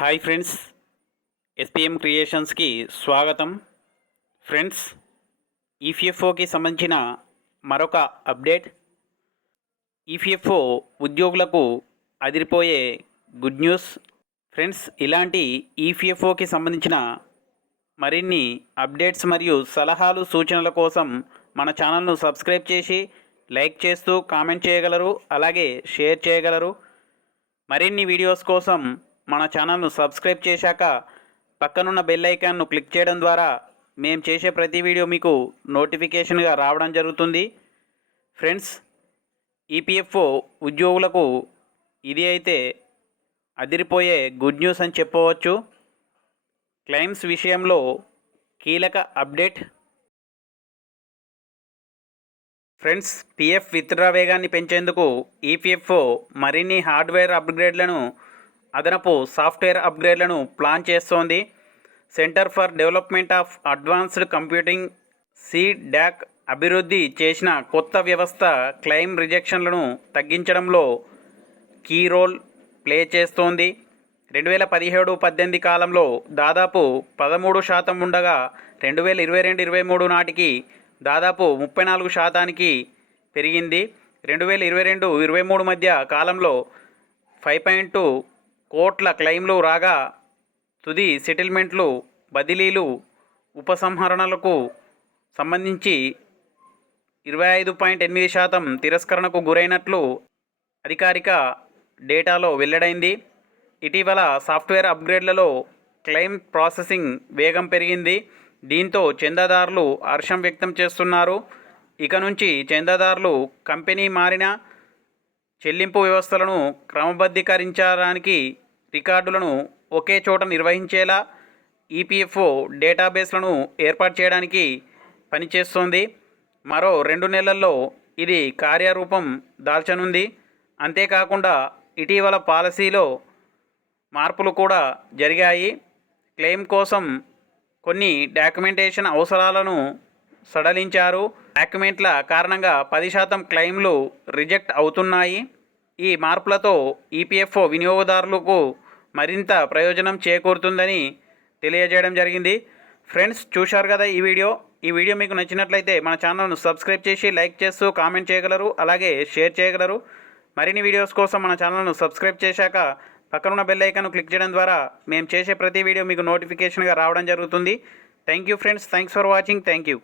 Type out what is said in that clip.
Hi friends, SPM క్రియేషన్స్కి స్వాగతం. Friends, ఈపీఎఫ్ఓకి సంబంధించిన మరొక అప్డేట్. ఈపీఎఫ్ఓ ఉద్యోగులకు అదిరిపోయే గుడ్ న్యూస్. ఫ్రెండ్స్, ఇలాంటి ఈపీఎఫ్ఓకి సంబంధించిన మరిన్ని అప్డేట్స్ మరియు సలహాలు సూచనల కోసం మన ఛానల్ను సబ్స్క్రైబ్ చేసి లైక్ చేస్తూ కామెంట్ చేయగలరు, అలాగే షేర్ చేయగలరు. మరిన్ని వీడియోస్ కోసం మన ఛానల్ను సబ్స్క్రైబ్ చేశాక పక్కనున్న బెల్ ఐకాన్ను క్లిక్ చేయడం ద్వారా మేము చేసే ప్రతి వీడియో మీకు నోటిఫికేషన్గా రావడం జరుగుతుంది. ఫ్రెండ్స్, ఈపీఎఫ్ఓ ఉద్యోగులకు ఇది అయితే అదిరిపోయే గుడ్ న్యూస్ అని చెప్పవచ్చు. క్లెయిమ్స్ విషయంలో కీలక అప్డేట్. ఫ్రెండ్స్, పిఎఫ్ విత్డ్రా వేగాన్ని పెంచేందుకు ఈపీఎఫ్ఓ మరిన్ని హార్డ్వేర్ అప్గ్రేడ్లను, అదనపు సాఫ్ట్వేర్ అప్గ్రేడ్లను ప్లాన్ చేస్తోంది. Centre for development of advanced computing (CDAC) అభివృద్ధి చేసిన కొత్త వ్యవస్థ క్లెయిమ్ రిజెక్షన్లను తగ్గించడంలో కీ రోల్ ప్లే చేస్తోంది. 2017-18 కాలంలో దాదాపు 13% ఉండగా 2022-23 నాటికి దాదాపు 34% పెరిగింది. 2022-23 మధ్య కాలంలో 5.2 కోట్ల క్లెయిమ్లు రాగా తుది సెటిల్మెంట్లు, బదిలీలు, ఉపసంహరణలకు సంబంధించి 25.8% తిరస్కరణకు గురైనట్లు అధికారిక డేటాలో వెల్లడైంది. ఇటీవల సాఫ్ట్వేర్ అప్గ్రేడ్లలో క్లెయిమ్ ప్రాసెసింగ్ వేగం పెరిగింది. దీంతో చందాదారులు హర్షం వ్యక్తం చేస్తున్నారు. ఇక నుంచి చందాదారులు కంపెనీ మారిన చెల్లింపు వ్యవస్థలను క్రమబద్ధీకరించడానికి రికార్డులను ఒకే చోట నిర్వహించేలా ఈపీఎఫ్ఓ డేటాబేస్లను ఏర్పాటు చేయడానికి పనిచేస్తోంది. మరో 2 నెలల్లో ఇది కార్యరూపం దాల్చనుంది. అంతేకాకుండా ఇటీవల పాలసీలో మార్పులు కూడా జరిగాయి. క్లెయిమ్ కోసం కొన్ని డాక్యుమెంటేషన్ అవసరాలను సడలించారు. డాక్యుమెంట్ల కారణంగా 10% క్లెయిమ్లు రిజెక్ట్ అవుతున్నాయి. ఈ మార్పులతో ఈపీఎఫ్ఓ వినియోగదారులకు మరింత ప్రయోజనం చేకూరుతుందని తెలియజేయడం జరిగింది. ఫ్రెండ్స్, చూశారు కదా ఈ వీడియో మీకు నచ్చినట్లయితే మన ఛానల్ను సబ్స్క్రైబ్ చేసి లైక్ చేస్తూ కామెంట్ చేయగలరు, అలాగే షేర్ చేయగలరు. మరిన్ని వీడియోస్ కోసం మన ఛానల్ను సబ్స్క్రైబ్ చేశాక పక్కనున్న బెల్ ఐకాన్ను క్లిక్ చేయడం ద్వారా మేము చేసే ప్రతి వీడియో మీకు నోటిఫికేషన్గా రావడం జరుగుతుంది. Thank you friends, thanks for watching. Thank you.